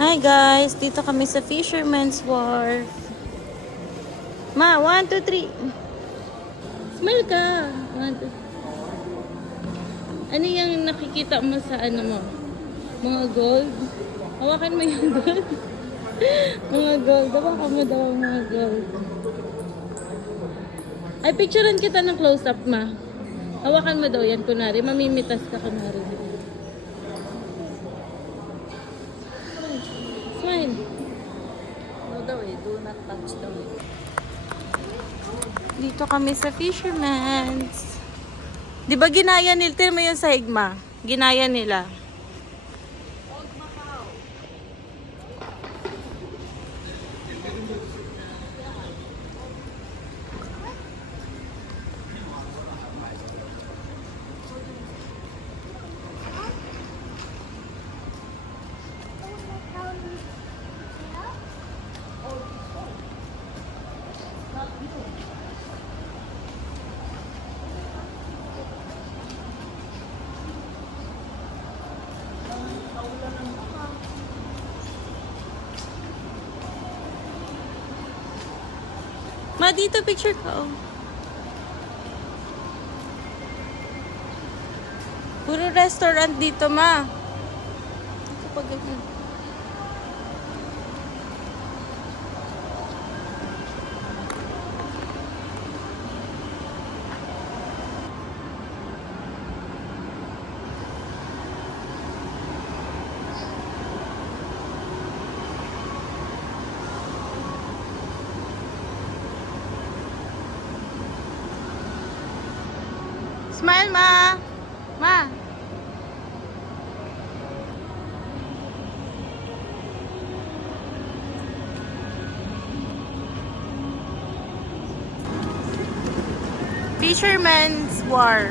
Hi guys, dito kami sa Fisherman's Wharf. Ma, 1, 2, 3. Smile ka. 1, 2. Ano yung nakikita mo sa ano mo? Mga gold? Hawakan mo yung gold. Mga gold. Hawakan mo daw ang mga gold. Ay, picturean kita ng close-up, ma. Hawakan mo daw yan, kunwari. Mamimitas ka, kunwari. Smile. No daw eh, do not touch daw eh. Dito kami sa Fisherman's. Di ba ginaya nila? Tignan mo yung sa higma. Ginaya nila. Ma, dito picture ko. Puro restaurant dito, ma. Dito pa ganyan. Smile, ma. Ma. Fisherman's Wharf.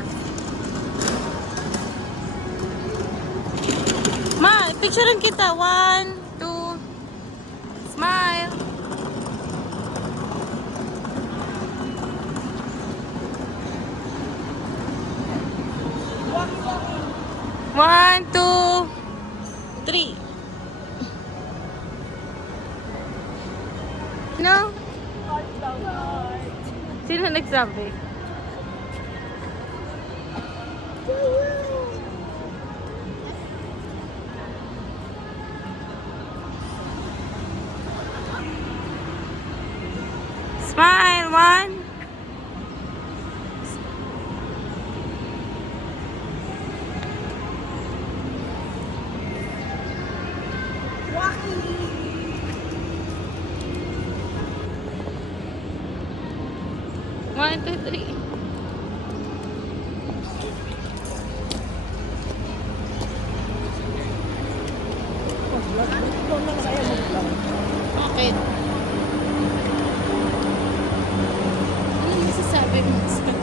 Ma, picturean kita. 1, 2. Smile. One, two, three. No? Sino nagsabi? Smile, 1. One, two, three. Bakit? Ano masasabi mo sa...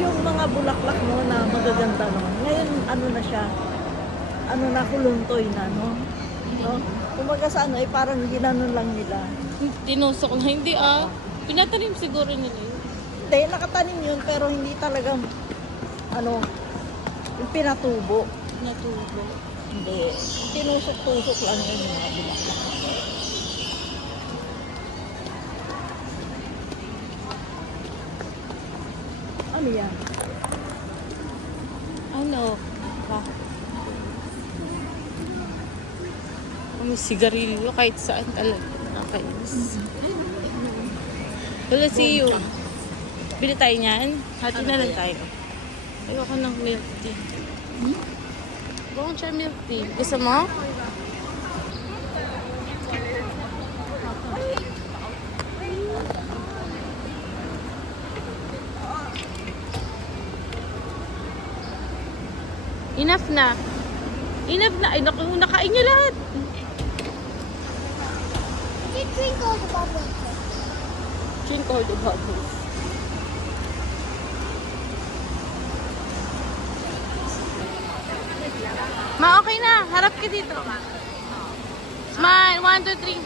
Yung mga bulaklak mo na magaganda no. Ngayon ano na siya? Ano na kuluntoy na no? No? Kumaga sa ano parang ginanon lang nila. Tinusok na. Hindi Pinatanim siguro nila yun. Hindi, nakatanim yun pero hindi talagang ano yung pinatubo. Natubo. Hindi. Tinusok-tusok lang yun yung mga bulaklak. Ano yan? Ano? Ba? May sigarilyo kahit saan talaga. Nakakainis. Wala, see you. Bili tayo niyan. Hati na lang tayo. Ayoko ng milk tea. Gusto ko siya milk tea. Gusto mo? Enough na. Enough na. Ay, nakain niyo lahat. Drink all the bubbles. Drink all the bubbles. Ma, okay na. Harap ka dito. Smile. 1, 2, 3.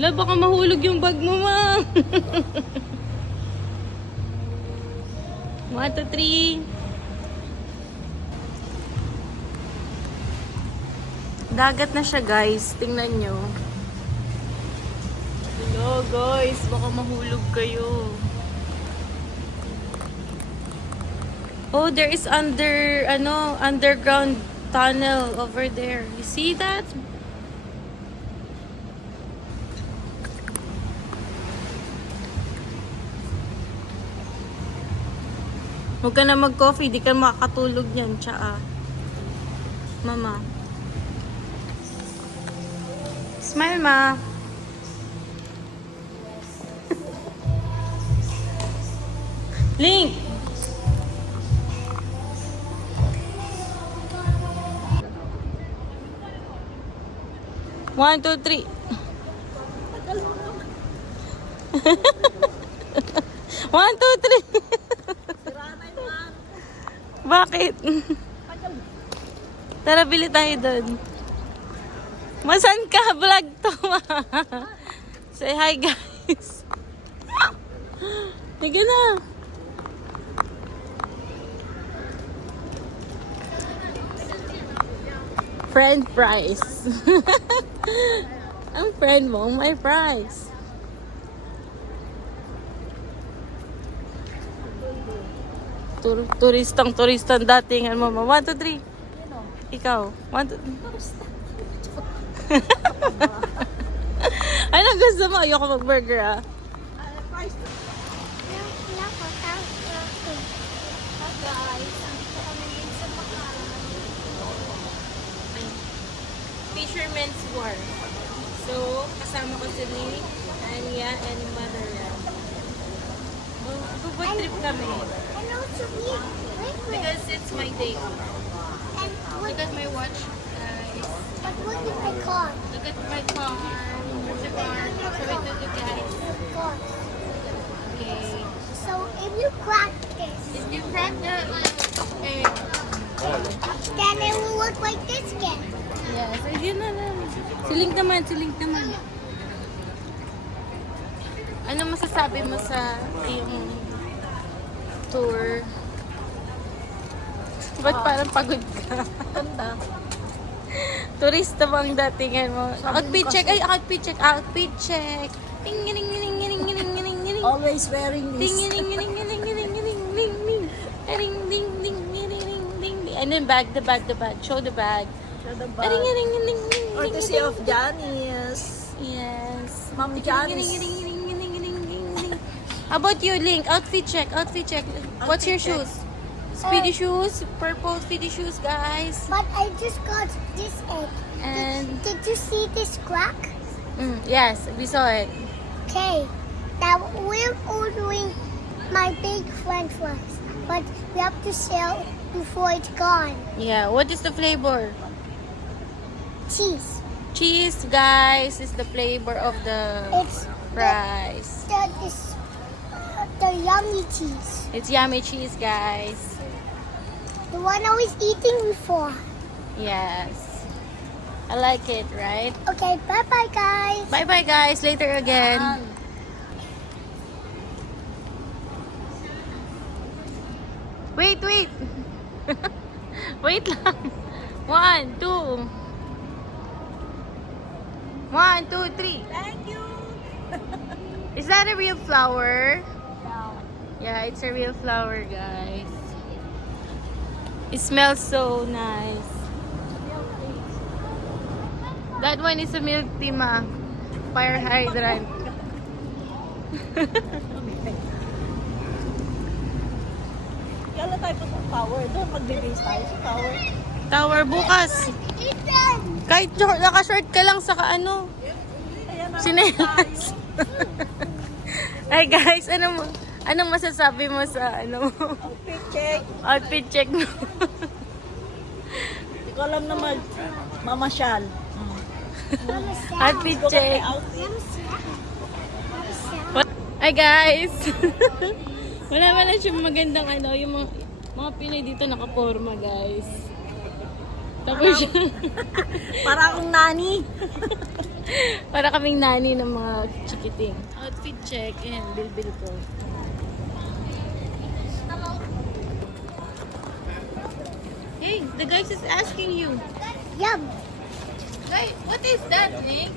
Wala, baka mahulog yung bag mo, ma. 1, 2, 3. Dagat na siya, guys. Tingnan nyo. Hello, guys. Baka mahulog kayo. Oh, there is underground tunnel over there. You see that? Huwag ka na mag-coffee, di ka makakatulog yan, tsaa. Mama. Smile, ma. Link! One, two, three. One, two, three. Bakit? Tara, bili tayo doon. Masan ka? Vlog to, ma. Say hi, guys. Higa na. Friend price. Ang friend mo, my price. Turistang datingan mo. 1, 2, 3. Ikaw. 1, 2, 3. Ano gusto mo? Ayoko mag-burger, ah. Fisherman's Wharf. So, kasama ko si Lee, Anya, and Mother Ram. Mag-food trip kami. And also me. Because it's my day off. And Look at my watch. but look at my car. Look at my car. Where's the car? Show it to the guys. Car. Okay. So if you crack this, If you crack the egg. then it will look like this again. Yes, ayun na lang. Siling naman. Ano masasabi mo sa iyong tour? Ba't parang pagod ka? Ganda. Turista bang datingan mo? Sabi mo Outfit check. Ting ting ting ting ting ting ting ting. Always wearing Ting this. ting ting ting ting ting ting ting ting. Ting ting ting ting ting. And then bag. Show the bag. Show the Ting bag. ting ting ting ting. Courtesy of Janice. Yes. Ma'am Janice. How about you, Link? Outfit check. What's your check. shoes? Speedy shoes. Purple speedy shoes, guys. But I just got this egg. And Did you see this crack? yes, we saw it. Okay. Now we're ordering my big French fries, but we have to sell before it's gone. Yeah. What is the flavor? Cheese. Cheese, guys, is the flavor of the It's fries. the yummy cheese. It's yummy cheese, guys. The one I was eating before. Yes. I like it, right? Okay, bye-bye, guys. Bye-bye, guys. Later again. Wait. Wait lang. 1, 2. 1, 2, 3. Thank you. Is that a real flower? Yeah, it's a real flower, guys. It smells so nice. That one is a milk tea, ma. Fire hydrant. Kailan tayo punta sa tower? Doon mag-base tayo sa tower. Tower bukas. Ethan! Kahit naka-short ka lang sa ano. Ayan na. Sinelas. Ay guys, anong masasabi mo sa Outfit check. outfit check mo? Hindi ko alam na mamasyal. Mama Sam. Outfit check. Outfit. Mama Sam. Mama Sam. Hi guys. Wala siyang magandang yung mga Pinoy dito nakaporma, guys. Tapos siya. Para akong nani. Para kaming nani ng mga chikiting. Outfit check. Ayan, bilbil ko. Hey, the guy is asking you. Yum. Guy, what is that, Nick?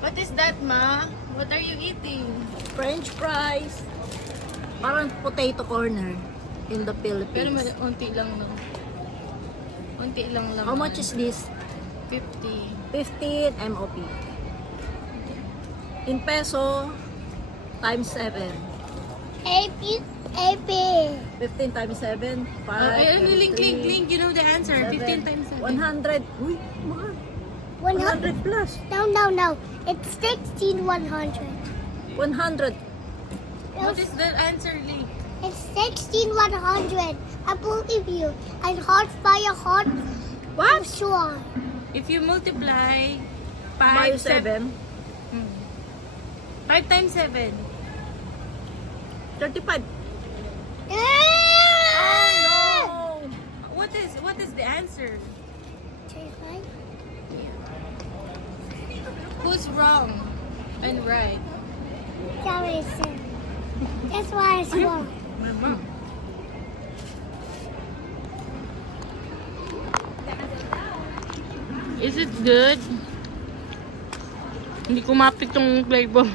What is that, Ma? What are you eating? French fries. Parang potato corner in the Pero Philippines. unti lang lang. Unti lang lang. How much is this? 50. 15 MOP. In peso, times 7. AP. 15 times 7, 5, Ay, link. 33, You know the answer. 15 times 7. 100. Uy, mahal. 100. 100 plus. No. It's 16,100. 100. What is the answer, Lee? It's 16,100. I believe you. And heart by a heart. What? Sure. If you multiply By 5, 7. 7. 5 times 7. 35. Ah! Oh, What is the answer? 35. Who's wrong and right? Sorry, sir. That's why it's wrong. Mama. Is it good? Hindi ko mapit yung flavor.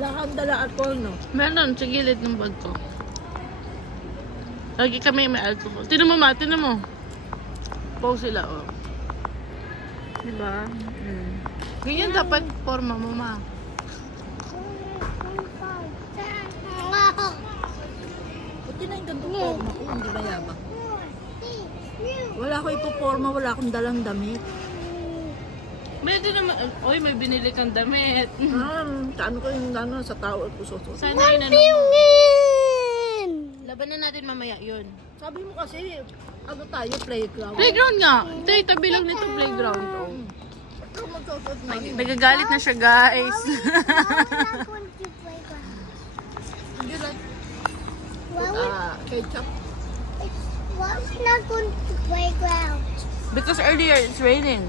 Wala kang dala alcohol, no? Meron, sa gilid ng bag ko. Lagi kami may alcohol. Tinan mo, Ma. Tinan mo. Pause sila, oh. Diba? Ganyan dapat forma mo, Ma. Buti na yung gandong forma ko, hindi mayabang. Wala ko ipoporma, wala akong dalang damit. Medyo naman, oy, may binili kang damit. Kano ko yung gano'n sa tao at puso. Sana yun, ano. Million! Labanan natin mamaya yun. Sabi mo kasi, ano tayo, playground. Playground nga. Ito, tabi lang nito playground. Oh. Ikaw magsusot na yun. Nagagalit na siya, guys. Hindi na, ketchup. Why we're not going to playground? Because earlier it's raining.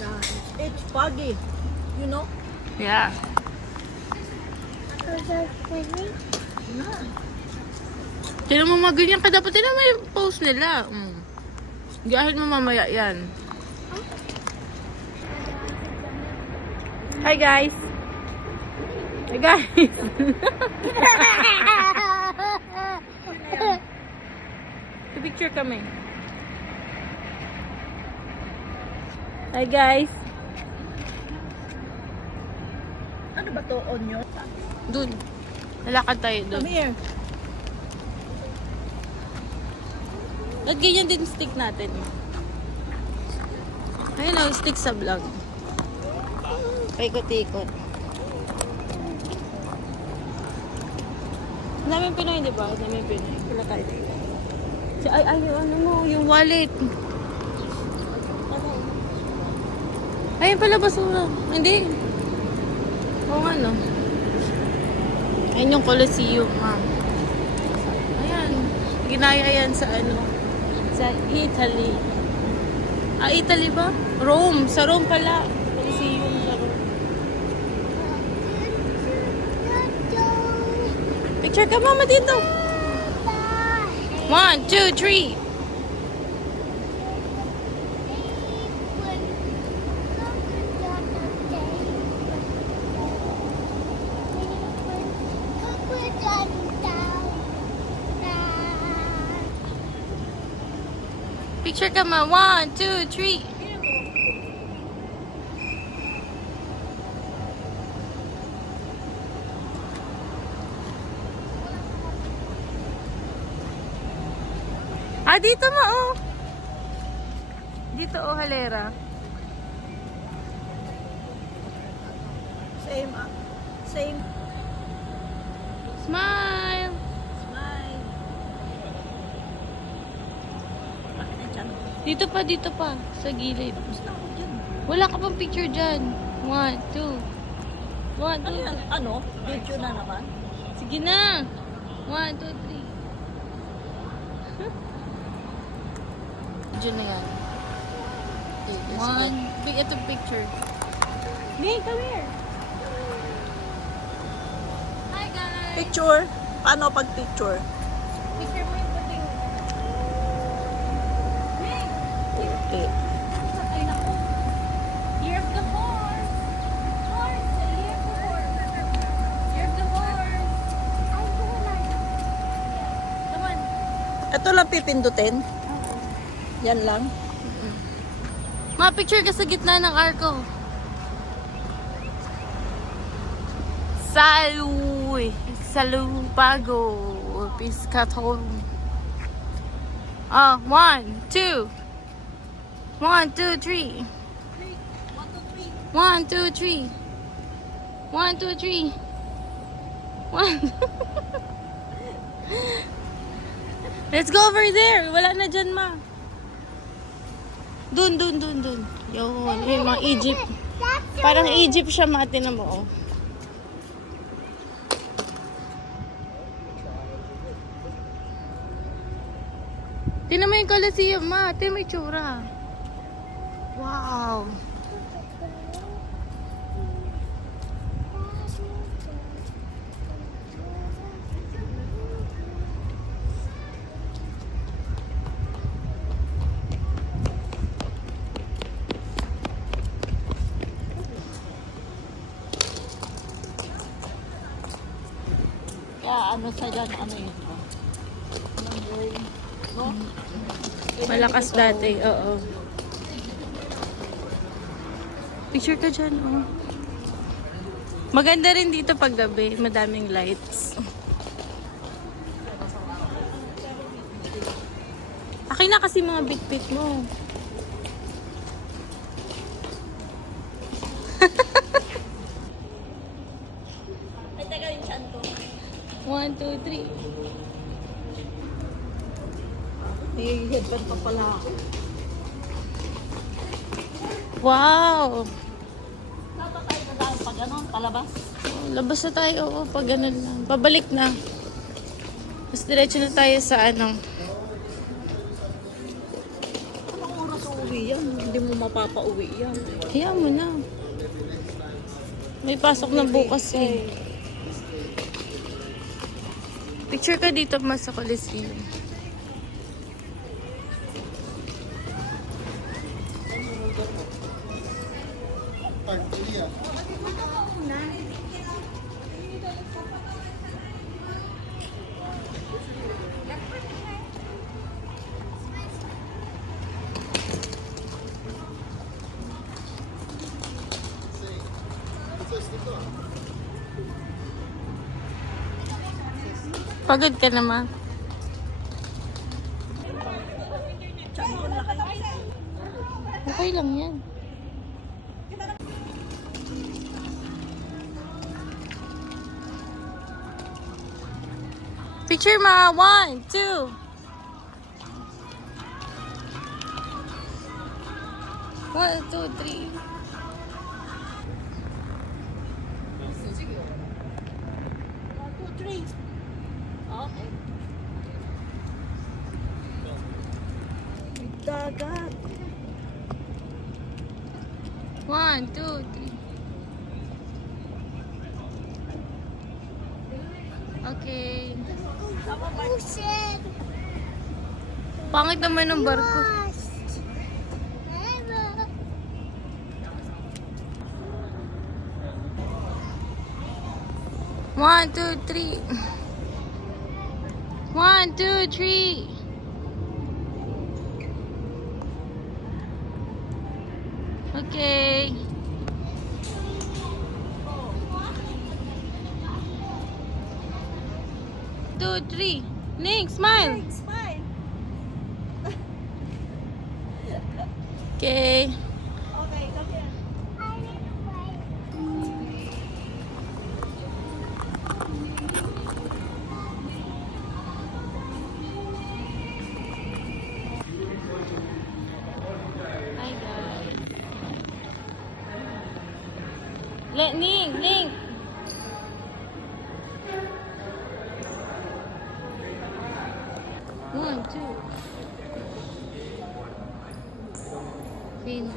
Na, it's foggy. You know? Yeah. Because they're swimming? Tinan mo mga ganyan ka dapat. Tinan mo yung post nila. Gahin mo mamaya yan. Hi guys. Hi guys. Picture kami. Hi guys. Ano ba to, onion? Dun. Nalakad tayo dun. Come here. At ganyan din stick natin. Ayun o, stick sa vlog. Paikot-ikot. Namin Pinoy, di ba? Namin Pinoy. Wala tayo dito. Ay, yung ano mo, yung wallet. Ayun pala, basura. Hindi. Oo nga, no? Ayun yung Colosseum, ma'am. Ayan. Ginaya yan sa ano? Sa Italy. Ah, Italy ba? Rome. Sa Rome pala. Colosseum sa Rome. Picture ka, mama, dito. 1, 2, 3. Picture ka, ma. 1, 2, 3. Ah, dito ma, oh. Dito, oh, halera. Same, same. Smile. Smile. Dito pa. Sa gilid. Wala ka pang picture dyan. 1, 2. 1, 2, Ano yan? Ano? Video na naman? Sige na. 1, 2, 3. Diyan na yan. One. Big ito picture. May, come here. Hi guys. Picture? Paano pag picture? Picture mo yung puting. Hey. Okay. Ay naku. Year of the horse. Horse. The year of the horse. Year of the horse. Come on. Ito lang pipindutin? Yan lang? Ma-picture ka sa gitna ng arko. Salupago. Piscator. 1, 2. 1, 2, 3. 1, 2, 3. 1, 2, 3. 1. Let's go over there. Wala na dyan, ma. Dun. Yun, yung mga Egypt. Parang Egypt siya, ma. Tinan mo, oh. Tinan mo yung Colosseum, ma. Tinan mo yung tsura. Wow. Kaya ano sa dyan, ano yun? No? Malakas dati, oo. Picture ka dyan, oh. Maganda rin dito pag gabi. Madaming lights. Akin na kasi mga bit-bit mo. Ay, teka yung chan ko. 1, 2, 3. Nag-headband pa pala ako. Wow! Dapat tayo na dahil pag ano, palabas. Labas na tayo, oo. Pag ganun lang. Pabalik na. Tapos diretso na tayo sa ano. Anong oras uuwi yan? Hindi mo mapapauwi yan. Hayaan mo na. May pasok na bukas eh. Picture ka dito mas sa Coliseum. Pagod ka naman. Chan ko na kayo. Okay lang yan. Picture ma. 1, 2. 1, 2, 3. Okay. Dagat. 1, 2, 3. Okay. Ocean. Pangit naman ng barko. Lost. Never. One, two, three. 1, 2, 3. Okay. Two, three. Ning, smile. Smile. Okay. Okay, come here. I need to wait. Link. One, two. Sino?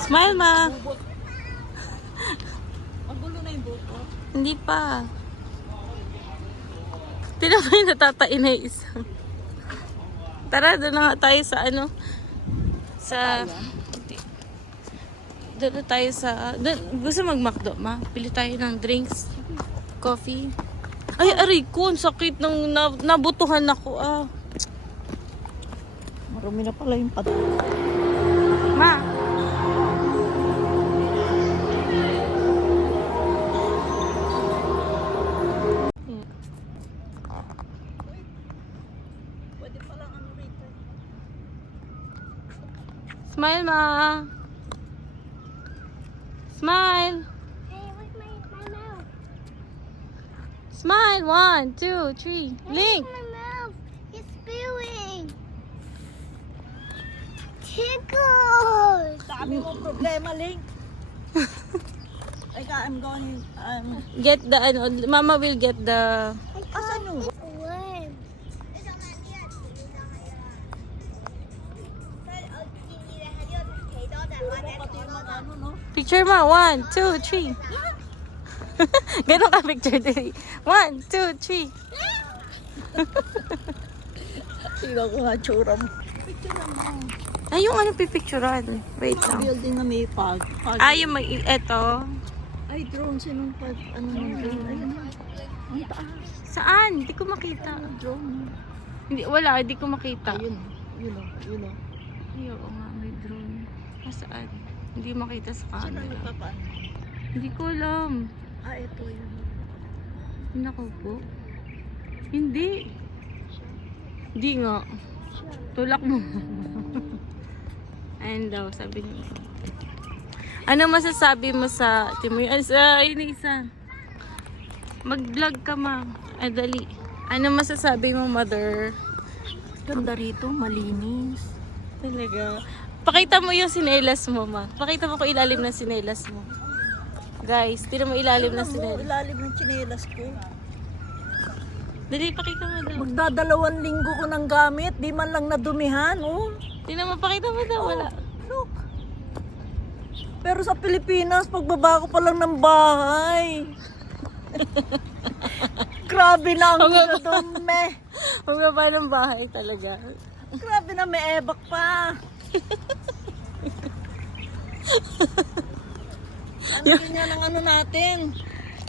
Smile, ma. Magulo na yung buko. Hindi pa. Tignan mo yung natatain na yung isa. Tara, doon na nga tayo sa ano. Sa... Doon na tayo sa... Gusto mag-McDo, ma? Pili tayo ng drinks. Coffee. Ay, aray ko. Ang sakit ng nabutuhan ako. Ah. Marumi na pala yung pato. Ma. Pwede palang ano rito. Smile, ma. Smile. Hey, where's my mouth? Smile. 1, 2, 3. Link. My mouth. It's spewing. Tickles. Dami mo problema, Link. I'm going, Get the ano. Mama will get the... asan yung Worm. pati yung mga ano, no? Picture mo. 1, 2, 3. Ganon ka picture, Dili. 1, 2, 3. Tingnan ko nga tsura mo. Picture lang mo. Ay, yung ano pipicturean. Wait lang. Building na may pag. Ah, yung eto. Ay, drone. Sinong pag, ano yung drone? Ayun na. Ang taas. Saan? Hindi ko makita. Drone. Hindi, wala. Hindi ko makita. Ayun. Yun o. Yun o. Ay, oo nga. May drone. Saan? Hindi makita sa Saan ang camera. nagpapaan? Hindi ko alam. Ah, ito yun. Nako po. Hindi. Hindi nga. Tulak mo. Ayun daw, sabi niya. Ano masasabi mo sa Timoy? Ayun na isa. Mag-vlog ka, ma. Ay, dali. Ano masasabi mo, mother? Ganda rito. Malinis. Talaga. Pakita mo yung sinelas mo, ma. Pakita mo kung ilalim ng sinelas mo. Guys, tira mo ilalim ng Tingnan mo, sinelas. ilalim ng tsinelas ko. Dali, pakita mo daw. Magdadalawang linggo ko ng gamit. Di man lang nadumihan. Oh. Tingnan mo, pakita mo daw. Wala. Look. Pero sa Pilipinas, pagbaba ko pa lang ng bahay. Grabe na ang dumi. Magbaba ng bahay talaga. Grabe na may ebak pa. Ano ganyan ang ano natin?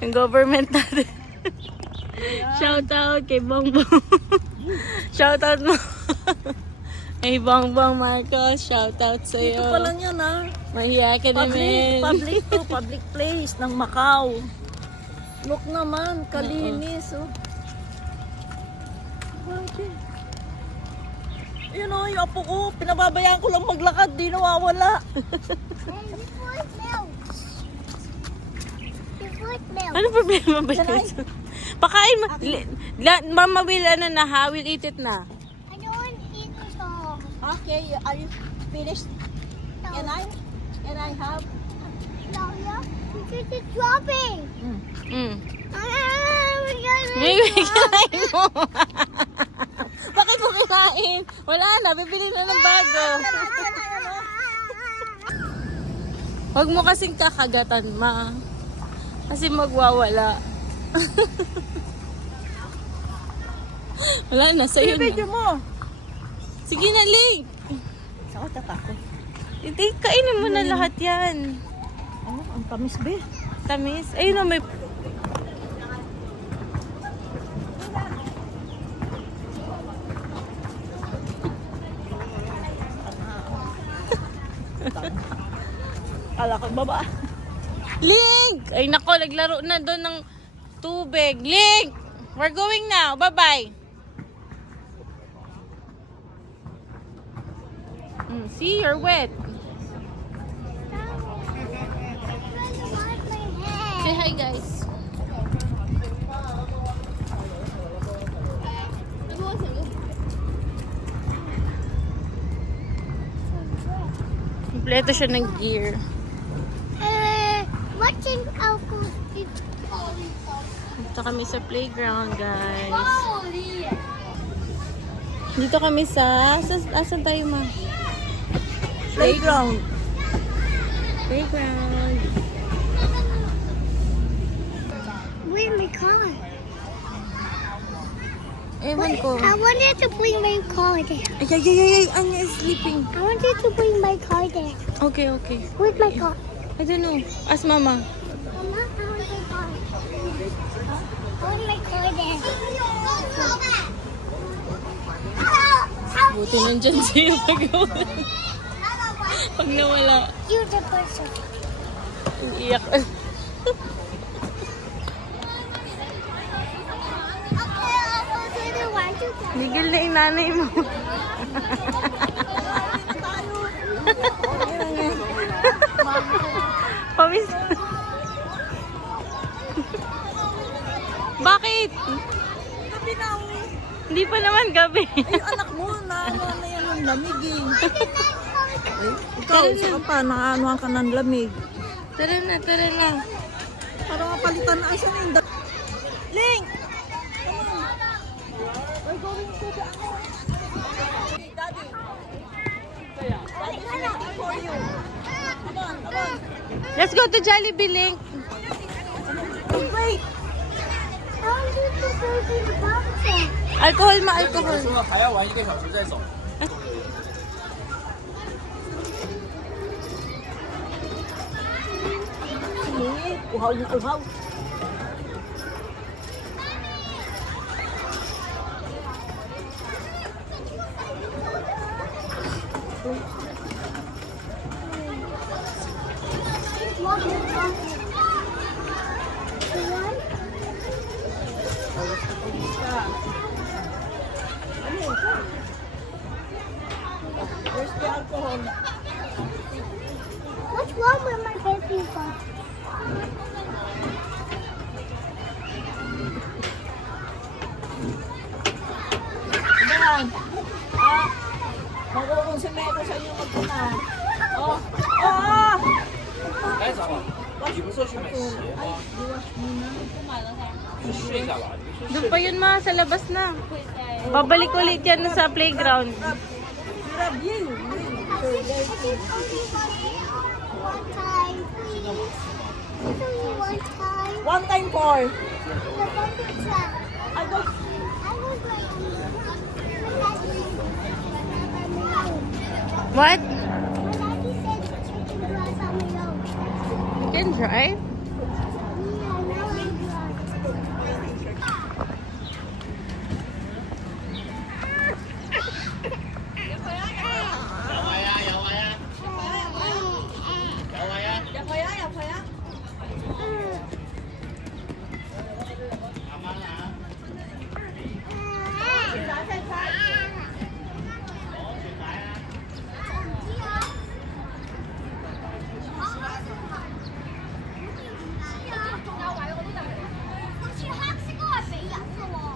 Yung government natin. Shout out kay Bongbong. Shout out mo. Hey Bongbong Marcos, shout out sa iyo. Dito pa lang yan ha. Mahiya ka naman. Public place ng Macau. Look naman, kalinis oh. Okay. Yun o, yung apo ko, pinababayaan ko lang maglakad, di nawawala. Before it melts. Before it melts. Ano problema ba Sanay. dito? Pakain mo. Mama will ano na ha, will eat it na. I don't want to eat this all. Okay, are you finished? Can I have? No, because it's dropping. Mm. Because Maybe kinain mo. Bakit mo kinain? Wala na, bibili na ng bago. Huwag mo kasing kakagatan, ma. Kasi magwawala. Wala na, sa'yo Video na. mo. Sige na, Link. Saka tatakot. Hindi, kainin mo na lahat yan. Oh, ang tamis be. Tamis. Ayun na, may... Kala ko baba. Link! Ay nako, naglaro na doon ng tubig. Link! We're going now. Bye-bye. See, you're wet. Say hi, guys. Kompleto siya ng gear. What's in Uncle? Dito kami sa playground, guys. Dito kami sa... Asan tayo, ma? Playground. Playground. Where's my car? Ewan ko. I wanted to bring my car there. Ay, Anya is sleeping. I wanted to bring my car there. Okay. Where's my car? I don't know. Ask mama. Mama, I want my car. I want my car there. Buto nandyan siya. Pag nawala, You're the person. iiyak. Miguel na inanay mo. Pawis. Bakit? Gabi na ako. Hindi pa naman gabi. Ay, anak mo, naano na yan ng lamig eh. Ikaw, isa ka pa, naanuhan ka ng lamig. Tara na. Para mapalitan na. Asan yung Link! Come on. We're going to the... Daddy. Daddy, I'm waiting for you. Come on. Let's go to Jollibee, Link. Wait! I want you to go to the boxer. Alcohol, alcohol. 说还要玩1个小时再走。 Uhaw yung uhaw. Where's the alcohol? What's wrong with my baby phone? Ayan. Ah, magkukonsume ako sa inyo magpuna. Oh. Oh! 来找我，你不是说去买鞋吗？就睡一下吧，你去 Doon pa yun, ma. Sa labas na. Babalik ulit yan sa playground. Grab you. One time, please. Only one time. One time for. The bucket truck. I go. I was like, What? my daddy said you can drive on my own. You can drive? Yeah, now I drive.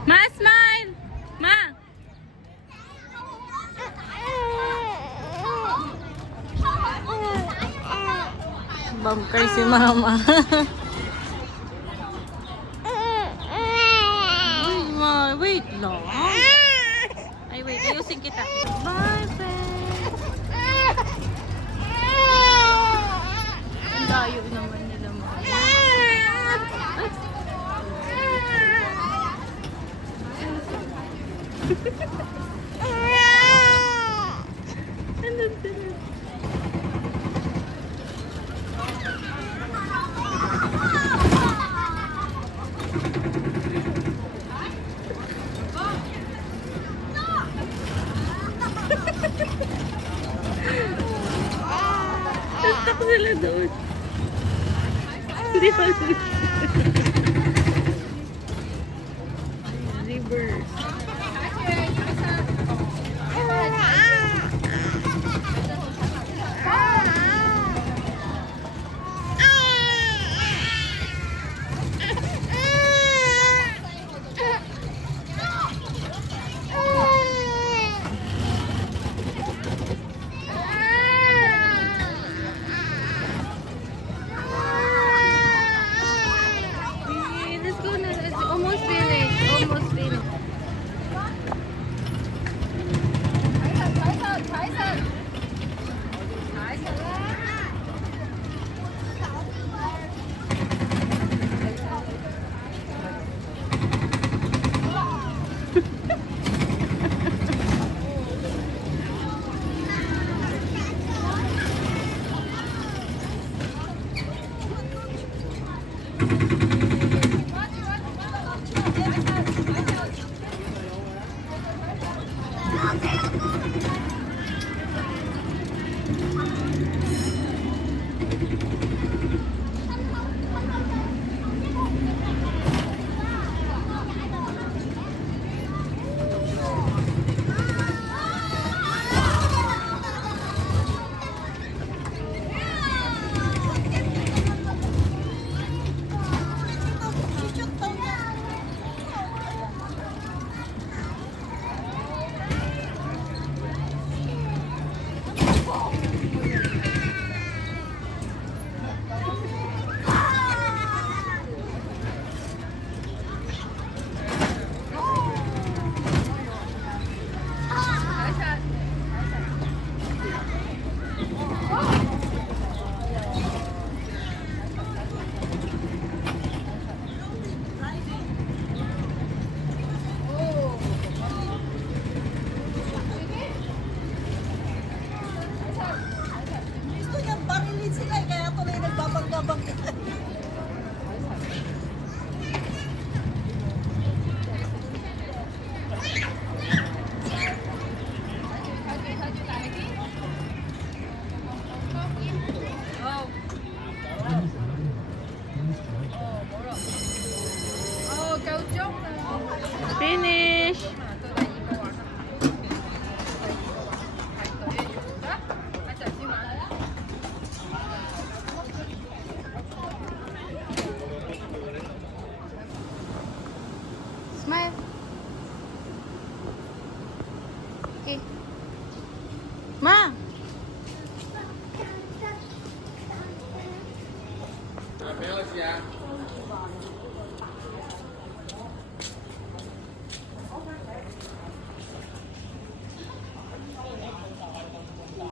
Ma, smile! Ma! Bumper si mama. Wait, ma. Wait lang. Ay, wait. Ayusin kita. Bye, friend. Ang layo naman nila, ma. Stuck sila doon. Hindi pa reverse. 没有洗啊。